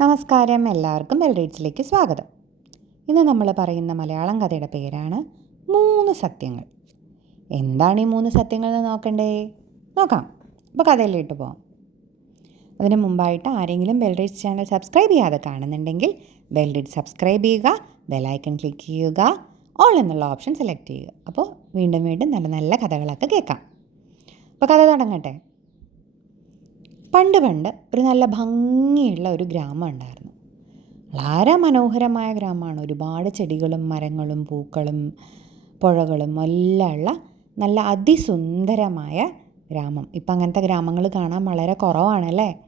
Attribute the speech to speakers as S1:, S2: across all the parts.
S1: നമസ്കാരം. എല്ലാവർക്കും വെൽറീഡ്സിലേക്ക് സ്വാഗതം. ഇന്ന് നമ്മൾ പറയുന്ന മലയാളം കഥയുടെ പേരാണ് മൂന്ന് സത്യങ്ങൾ. എന്താണ് ഈ മൂന്ന് സത്യങ്ങൾ എന്ന് നോക്കണ്ടേ? നോക്കാം. അപ്പോൾ കഥയിലിട്ട് പോകാം അതിന് മുമ്പായിട്ട് ആരെങ്കിലും ബെൽറീഡ്സ് ചാനൽ സബ്സ്ക്രൈബ് ചെയ്യാതെ കാണുന്നുണ്ടെങ്കിൽ ബെൽറിഡ് സബ്സ്ക്രൈബ് ചെയ്യുക ബെലൈക്കൺ ക്ലിക്ക് ചെയ്യുക ഓൾ എന്നുള്ള ഓപ്ഷൻ സെലക്ട് ചെയ്യുക. അപ്പോൾ വീണ്ടും വീണ്ടും നല്ല നല്ല കഥകളൊക്കെ കേൾക്കാം. അപ്പോൾ കഥ തുടങ്ങട്ടെ. പണ്ട് പണ്ട് ഒരു നല്ല ഭംഗിയുള്ള ഒരു ഗ്രാമം ഉണ്ടായിരുന്നു. വളരെ മനോഹരമായ ഗ്രാമമാണ്. ഒരുപാട് ചെടികളും മരങ്ങളും പൂക്കളും പുഴകളും എല്ലാം ഉള്ള നല്ല അതിസുന്ദരമായ ഗ്രാമം. ഇപ്പം അങ്ങനത്തെ ഗ്രാമങ്ങൾ കാണാൻ വളരെ കുറവാണല്ലേ?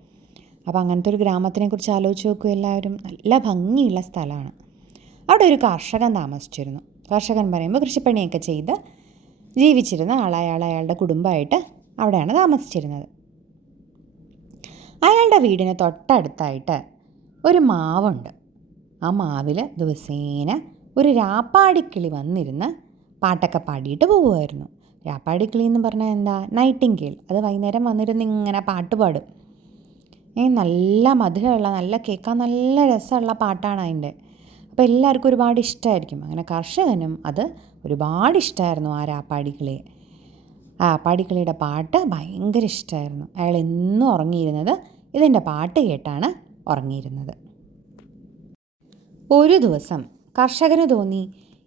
S1: അപ്പോൾ അങ്ങനത്തെ ഒരു ഗ്രാമത്തിനെ കുറിച്ച് ആലോചിച്ച് നോക്കൂ എല്ലാവരും. നല്ല ഭംഗിയുള്ള സ്ഥലമാണ്. അവിടെ ഒരു കർഷകൻ താമസിച്ചിരുന്നു. കർഷകൻ പറയുമ്പോൾ കൃഷിപ്പണിയൊക്കെ ചെയ്ത് ജീവിച്ചിരുന്ന ആളയാൾ അയാളുടെ കുടുംബമായിട്ട് അവിടെയാണ് താമസിച്ചിരുന്നത്. അയാളുടെ വീടിന് തൊട്ടടുത്തായിട്ട് ഒരു മാവുണ്ട്. ആ മാവിൽ ദിവസേന ഒരു രാപ്പാടിക്കിളി വന്നിരുന്ന് പാട്ടൊക്കെ പാടിയിട്ട് പോവുമായിരുന്നു. രാപ്പാടിക്കിളി എന്ന് പറഞ്ഞാൽ എന്താ? നൈറ്റിംഗേൽ അത് വൈകുന്നേരം വന്നിരുന്ന് ഇങ്ങനെ പാട്ട് പാടും. ഏ നല്ല മധുരമുള്ള നല്ല കേൾക്കാൻ നല്ല രസമുള്ള പാട്ടാണ് അതിന്റെ. അപ്പോൾ എല്ലാവർക്കും ഒരുപാട് ഇഷ്ടമായിരിക്കും. അങ്ങനെ കർഷകനും അത് ഒരുപാട് ഇഷ്ടമായിരുന്നു ആ രാപ്പാടിക്കിളിയെ. ആ പാടിക്കളിയുടെ പാട്ട് ഭയങ്കര ഇഷ്ടമായിരുന്നു അയാൾ എന്നും ഉറങ്ങിയിരുന്നത് ഇതിന്റെ പാട്ട് കേട്ടാണ് ഉറങ്ങിയിരുന്നത്. ഒരു ദിവസം കർഷകന് തോന്നി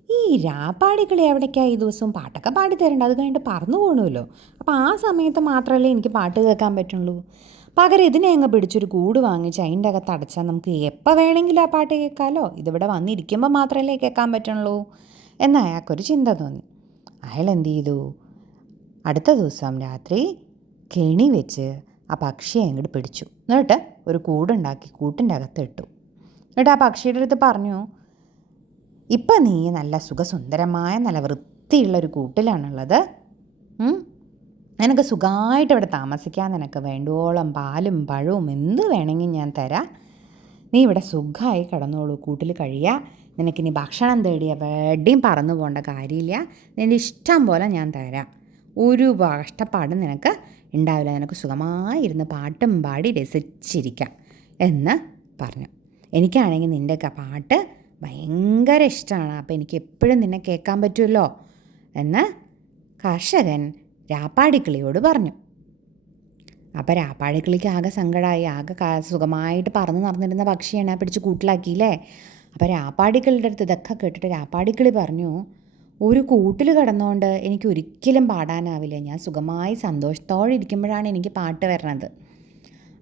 S1: ഈ രാപ്പാടിക്കളി എവിടേക്കാണ് ഈ ദിവസവും പാട്ടൊക്കെ പാടി തരണ്ട അത് കഴിഞ്ഞിട്ട് പറന്നു പോകണമല്ലോ അപ്പോൾ ആ സമയത്ത് മാത്രമല്ലേ എനിക്ക് പാട്ട് കേൾക്കാൻ പറ്റുള്ളൂ. പകരം ഇതിനെ അങ്ങ് പിടിച്ചൊരു കൂട് വാങ്ങിച്ച് അതിന്റെ അകത്ത് അടച്ചാൽ നമുക്ക് എപ്പോൾ വേണമെങ്കിലും ആ പാട്ട് കേൾക്കാമല്ലോ ഇതിവിടെ വന്നിരിക്കുമ്പോൾ മാത്രമല്ലേ കേൾക്കാൻ പറ്റുള്ളൂ. എന്ന് അയാൾക്കൊരു ചിന്ത തോന്നി. അയാൾ എന്ത് ചെയ്തു? അടുത്ത ദിവസം രാത്രി കെണി വെച്ച് ആ പക്ഷിയെ അങ്ങോട്ട് പിടിച്ചു. എന്നിട്ട് ഒരു കൂടുണ്ടാക്കി കൂട്ടിന്റെ അകത്ത് ഇട്ടു. എന്നിട്ട് ആ പക്ഷിയുടെ അടുത്ത് പറഞ്ഞു ഇപ്പം നീ നല്ല സുഖസുന്ദരമായ നല്ല വൃത്തിയുള്ള ഒരു കൂട്ടിലാണുള്ളത്? നിനക്ക് സുഖമായിട്ട് ഇവിടെ താമസിക്കാൻ നിനക്ക് വേണ്ടുവോളം പാലും പഴവും എന്ത് വേണമെങ്കിൽ ഞാൻ തരാം. നീ ഇവിടെ സുഖമായി കിടന്നോളൂ കൂട്ടിൽ കഴിയുക നിനക്കിനി ഭക്ഷണം തേടിയ എവിടെയും പറന്നു പോകേണ്ട കാര്യമില്ല. നിന്റെ ഇഷ്ടം പോലെ ഞാൻ തരാം. ഒരു കഷ്ടപ്പാടും നിനക്ക് ഉണ്ടാവില്ല. നിനക്ക് സുഖമായി സുഖമായിരുന്ന് പാട്ടും പാടി രസിച്ചിരിക്കാം എന്ന് പറഞ്ഞു. എനിക്കാണെങ്കിൽ നിന്റെയൊക്കെ പാട്ട് ഭയങ്കര ഇഷ്ടമാണ്. അപ്പോൾ എനിക്ക് എപ്പോഴും നിന്നെ കേൾക്കാൻ പറ്റുമല്ലോ എന്ന് കർഷകൻ രാപ്പാടിക്കിളിയോട് പറഞ്ഞു. അപ്പോൾ രാപ്പാടിക്കിളിക്ക് ആകെ സങ്കടമായി ആകെ സുഖമായിട്ട് പറന്ന് നടന്നിരുന്ന പക്ഷിയാണ് പിടിച്ച് കൂട്ടിലാക്കിയില്ലേ? അപ്പോൾ രാപ്പാടിക്കിളിയുടെ അടുത്ത് ഇതൊക്കെ കേട്ടിട്ട് രാപ്പാടിക്കിളി പറഞ്ഞു ഒരു കൂട്ടിൽ കിടന്നുകൊണ്ട് എനിക്ക് ഒരിക്കലും പാടാനാവില്ല. ഞാൻ സുഖമായി സന്തോഷത്തോടെ ഇരിക്കുമ്പോഴാണ് എനിക്ക് പാട്ട് വരണത്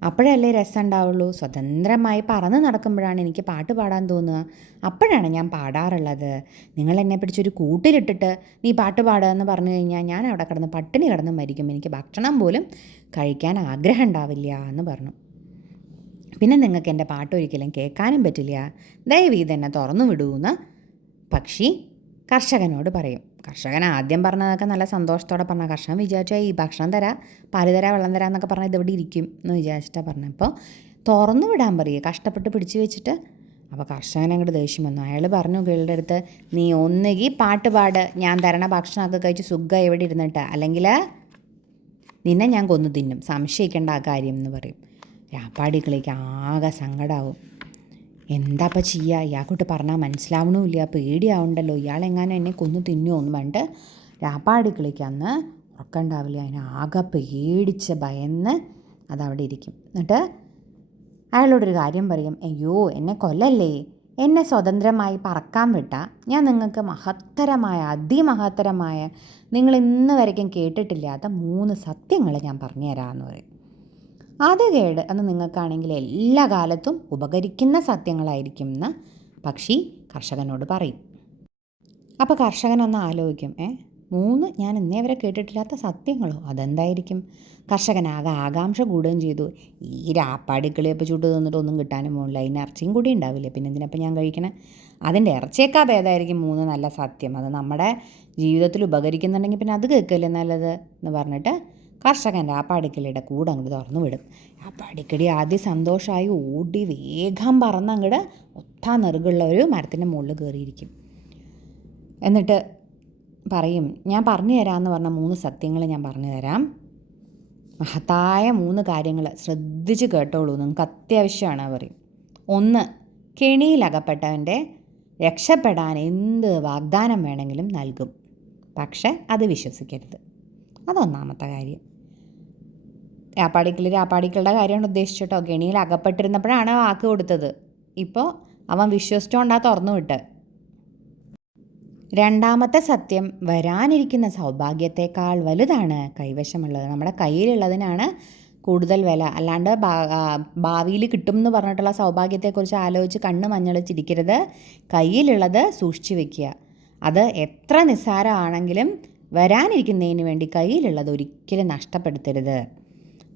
S1: അപ്പോഴല്ലേ രസം ഉണ്ടാവുള്ളൂ. സ്വതന്ത്രമായി പറന്ന് നടക്കുമ്പോഴാണ് എനിക്ക് പാട്ട് പാടാൻ തോന്നുക. അപ്പോഴാണ് ഞാൻ പാടാറുള്ളത്. നിങ്ങൾ എന്നെ പിടിച്ചൊരു കൂട്ടിലിട്ടിട്ട് നീ പാട്ട് പാടുക എന്ന് പറഞ്ഞു കഴിഞ്ഞാൽ ഞാൻ അവിടെ കിടന്ന് പട്ടിണി കിടന്ന് മരിക്കും. എനിക്ക് ഭക്ഷണം പോലും കഴിക്കാൻ ആഗ്രഹം ഉണ്ടാവില്ല എന്ന് പറഞ്ഞു. പിന്നെ നിങ്ങൾക്ക് എന്റെ പാട്ട് ഒരിക്കലും കേൾക്കാനും പറ്റില്ല. ദയവീ തന്നെ തുറന്നു വിടൂന്ന് പക്ഷി കർഷകനോട് പറയും. കർഷകൻ ആദ്യം പറഞ്ഞതൊക്കെ നല്ല സന്തോഷത്തോടെ പറഞ്ഞ കർഷകൻ വിചാരിച്ചാൽ ഈ ഭക്ഷണം തരാ പാൽ തരാ വെള്ളം തരാ എന്നൊക്കെ പറഞ്ഞാൽ ഇതെവിടെ ഇരിക്കും എന്ന് വിചാരിച്ചിട്ടാണ് പറഞ്ഞപ്പോൾ തുറന്നു വിടാൻ പറയുക കഷ്ടപ്പെട്ട് പിടിച്ചു വെച്ചിട്ട്. അപ്പോൾ കർഷകൻ അങ്ങോട്ട് ദേഷ്യം വന്നു. അയാൾ പറഞ്ഞു ഗേളുടെ അടുത്ത് നീ ഒന്നുകിൽ പാട്ട് പാട് ഞാൻ തരണ ഭക്ഷണമൊക്കെ കഴിച്ച് സുഖം എവിടെ ഇരുന്നിട്ട്. അല്ലെങ്കിൽ നിന്നെ ഞാൻ കൊന്നു തിന്നും. സംശയിക്കേണ്ട ആ കാര്യം എന്ന് പറയും. രാപ്പാടികളേക്ക് ആകെ സങ്കടാവും. എന്താപ്പം ചെയ്യുക ഇയാൾക്കോട്ട് പറഞ്ഞാൽ മനസ്സിലാവണമില്ല പേടിയാവണ്ടല്ലോ. ഇയാളെങ്ങാനും എന്നെ കൊന്നു തിന്നുമോ എന്ന് പറഞ്ഞിട്ട് രാപ്പാടിക്കിളിക്ക് അന്ന് ഉറക്കണ്ടാവില്ല. അതിനെ ആകെ പേടിച്ച് ഭയന്ന് അതവിടെ ഇരിക്കും. എന്നിട്ട് അയാളോടൊരു കാര്യം പറയും. അയ്യോ എന്നെ കൊല്ലല്ലേ? എന്നെ സ്വതന്ത്രമായി പറക്കാൻ വിട്ട. ഞാൻ നിങ്ങൾക്ക് മഹത്തരമായ അതിമഹത്തരമായ നിങ്ങൾ ഇന്ന് വരയ്ക്കും കേട്ടിട്ടില്ലാത്ത മൂന്ന് സത്യങ്ങൾ ഞാൻ പറഞ്ഞുതരാമെന്ന് പറയും. അത് കേട് അത് നിങ്ങൾക്കാണെങ്കിൽ എല്ലാ കാലത്തും ഉപകരിക്കുന്ന സത്യങ്ങളായിരിക്കും എന്ന് പക്ഷി കർഷകനോട് പറയും. അപ്പോൾ കർഷകനൊന്ന് ആലോചിക്കും ഏ? മൂന്ന് ഞാൻ ഇന്നേ വരെ കേട്ടിട്ടില്ലാത്ത സത്യങ്ങളോ? അതെന്തായിരിക്കും? കർഷകനാകെ ആകാംക്ഷ കൂടുകയും ചെയ്തു. ഈ രാപ്പാടിക്കിളിയപ്പോൾ ചുട്ട് തന്നിട്ട് ഒന്നും കിട്ടാനും പോകില്ല അതിന് ഇറച്ചിയും കൂടി ഉണ്ടാവില്ലേ? പിന്നെ എന്തിനപ്പം ഞാൻ കഴിക്കണേ? അതിന്റെ ഇറച്ചിയേക്കാ ഭേദമായിരിക്കും മൂന്ന് നല്ല സത്യം. അത് നമ്മുടെ ജീവിതത്തിൽ ഉപകരിക്കുന്നുണ്ടെങ്കിൽ പിന്നെ അത് കേൾക്കല്ലേ നല്ലത് എന്ന് പറഞ്ഞിട്ട് കർഷകൻ പടിക്കലിയുടെ കൂടെ അങ്ങോട്ട് തുറന്നു വിടും. ആ പടിക്കടി ആദ്യം സന്തോഷമായി ഓടി വേഗം പറന്ന് അങ്ങോട്ട് ഒത്താ നെറുകുള്ള ഒരു മരത്തിന്റെ മുകളിൽ കയറിയിരിക്കും. എന്നിട്ട് പറയും ഞാൻ പറഞ്ഞു തരാമെന്ന് പറഞ്ഞ മൂന്ന് സത്യങ്ങൾ ഞാൻ പറഞ്ഞു തരാം. മഹത്തായ മൂന്ന് കാര്യങ്ങൾ ശ്രദ്ധിച്ച് കേട്ടോളൂ. നിങ്ങൾക്ക് അത്യാവശ്യമാണ് പറയും. ഒന്ന് കെണിയിലകപ്പെട്ടവന്റെ രക്ഷപ്പെടാൻ എന്ത് വാഗ്ദാനം വേണമെങ്കിലും നൽകും. പക്ഷെ അത് വിശ്വസിക്കരുത്. അതൊന്നാമത്തെ കാര്യം. രാപ്പാടിക്കൽ രാപ്പാടിക്കളുടെ കാര്യമാണ് ഉദ്ദേശിച്ചിട്ടോ കെണിയിൽ അകപ്പെട്ടിരുന്നപ്പോഴാണ് വാക്ക് കൊടുത്തത്. ഇപ്പോൾ അവൻ വിശ്വസിച്ചുകൊണ്ടാ തുറന്നു വിട്ട് രണ്ടാമത്തെ സത്യം വരാനിരിക്കുന്ന സൗഭാഗ്യത്തെക്കാൾ വലുതാണ് കൈവശമുള്ളത്. നമ്മുടെ കയ്യിലുള്ളതിനാണ് കൂടുതൽ വില. അല്ലാണ്ട് ഭാവിയിൽ കിട്ടും എന്ന് പറഞ്ഞിട്ടുള്ള സൗഭാഗ്യത്തെക്കുറിച്ച് ആലോചിച്ച് കണ്ണ് മഞ്ഞളിച്ചിരിക്കരുത്. കയ്യിലുള്ളത് സൂക്ഷിച്ചു വെക്കുക. അത് എത്ര നിസ്സാരമാണെങ്കിലും വരാനിരിക്കുന്നതിന് വേണ്ടി കയ്യിലുള്ളത് ഒരിക്കലും നഷ്ടപ്പെടുത്തരുത്.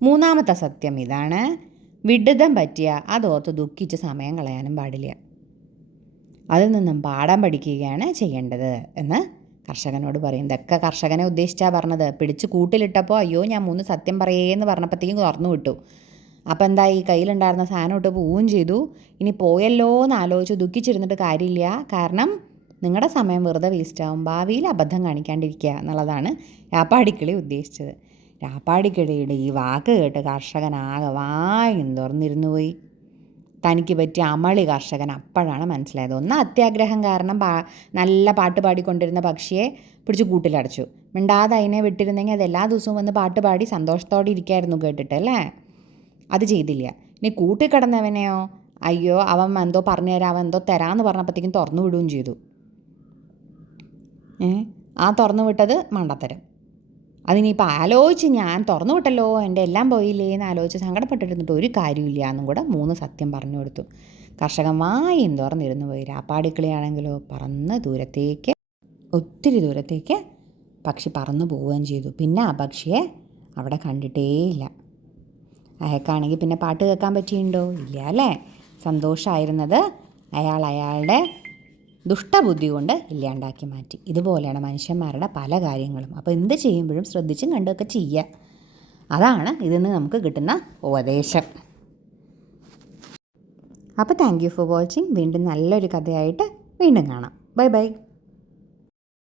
S1: മൂന്നാമത്തെ സത്യം ഇതാണ്. വിഡിതം പറ്റിയ അതോർത്ത് ദുഃഖിച്ച് സമയം കളയാനും പാടില്ല. അതിൽ നിന്നും പാഠം പഠിക്കുകയാണ് ചെയ്യേണ്ടത് എന്ന് കർഷകനോട് പറയും. ഇതൊക്കെ കർഷകനെ ഉദ്ദേശിച്ചാണ് പറഞ്ഞത്. പിടിച്ച് കൂട്ടിലിട്ടപ്പോൾ അയ്യോ ഞാൻ മൂന്ന് സത്യം പറയേന്ന് പറഞ്ഞപ്പോഴത്തേക്കും തുറന്നു വിട്ടു. അപ്പോൾ ഈ കയ്യിലുണ്ടായിരുന്ന സാധനം ഇട്ട് പോവുകയും ചെയ്തു. ഇനി പോയല്ലോ എന്ന് ആലോചിച്ച് ദുഃഖിച്ചിരുന്നിട്ട് കാര്യമില്ല. കാരണം നിങ്ങളുടെ സമയം വെറുതെ വേസ്റ്റാവും ഭാവിയിൽ അബദ്ധം കാണിക്കാണ്ടിരിക്കുക എന്നുള്ളതാണ് രാപ്പാടിക്കിളി ഉദ്ദേശിച്ചത്. രാപ്പാടിക്കിളിയുടെ ഈ വാക്ക് കേട്ട് കർഷകൻ ആകെ വായും തുറന്നിരുന്നു പോയി. തനിക്ക് പറ്റിയ അമളി കർഷകൻ അപ്പോഴാണ് മനസ്സിലായത്. ഒന്ന് അത്യാഗ്രഹം കാരണം പാ നല്ല പാട്ട് പാടിക്കൊണ്ടിരുന്ന പക്ഷിയെ പിടിച്ച് കൂട്ടിലടച്ചു. മിണ്ടാതെ അതിനെ വിട്ടിരുന്നെങ്കിൽ അത് എല്ലാ ദിവസവും വന്ന് പാട്ട് പാടി സന്തോഷത്തോടെ ഇരിക്കായിരുന്നു കേട്ടിട്ട് അല്ലേ? അത് ചെയ്തില്ല. ഇനി കൂട്ടിക്കിടന്നവനെയോ? അയ്യോ അവൻ എന്തോ പറഞ്ഞു തരാം അവൻ എന്തോ തരാമെന്ന് പറഞ്ഞപ്പോഴത്തേക്കും തുറന്നു വിടുകയും ചെയ്തു. ആ തുറന്നു വിട്ടത് മണ്ടത്തരം. അതിനിപ്പോൾ ആലോചിച്ച് ഞാൻ തുറന്നു വിട്ടല്ലോ എന്റെ എല്ലാം പോയില്ലേ എന്ന് ആലോചിച്ച് സങ്കടപ്പെട്ടിരുന്നിട്ട് ഒരു കാര്യമില്ല എന്നും കൂടെ മൂന്ന് സത്യം പറഞ്ഞു കൊടുത്തു. കർഷകൻ വായും തുറന്നിരുന്നു പോയി. രാപ്പാടിക്കിളിയാണെങ്കിലോ പറന്ന് ദൂരത്തേക്ക് ഒത്തിരി ദൂരത്തേക്ക് പക്ഷി പറന്നു പോവുകയും ചെയ്തു. പിന്നെ ആ പക്ഷിയെ അവിടെ കണ്ടിട്ടേയില്ല അയാൾക്കാണെങ്കിൽ പിന്നെ പാട്ട് കേൾക്കാൻ പറ്റിയിട്ടുണ്ടോ? ഇല്ല അല്ലേ? സന്തോഷമായിരുന്നത് അയാൾ അയാളുടെ ദുഷ്ടബുദ്ധി കൊണ്ട് ഇല്ലാണ്ടാക്കി മാറ്റി. ഇതുപോലെയാണ് മനുഷ്യന്മാരുടെ പല കാര്യങ്ങളും. അപ്പോൾ എന്ത് ചെയ്യുമ്പോഴും ശ്രദ്ധിച്ചും കണ്ടൊക്കെ ചെയ്യുക. അതാണ് ഇതിൽ നിന്ന് നമുക്ക് കിട്ടുന്ന ഉപദേശം. അപ്പോൾ താങ്ക് യു ഫോർ വാച്ചിങ് വീണ്ടും നല്ലൊരു കഥയായിട്ട് വീണ്ടും കാണാം. Bye bye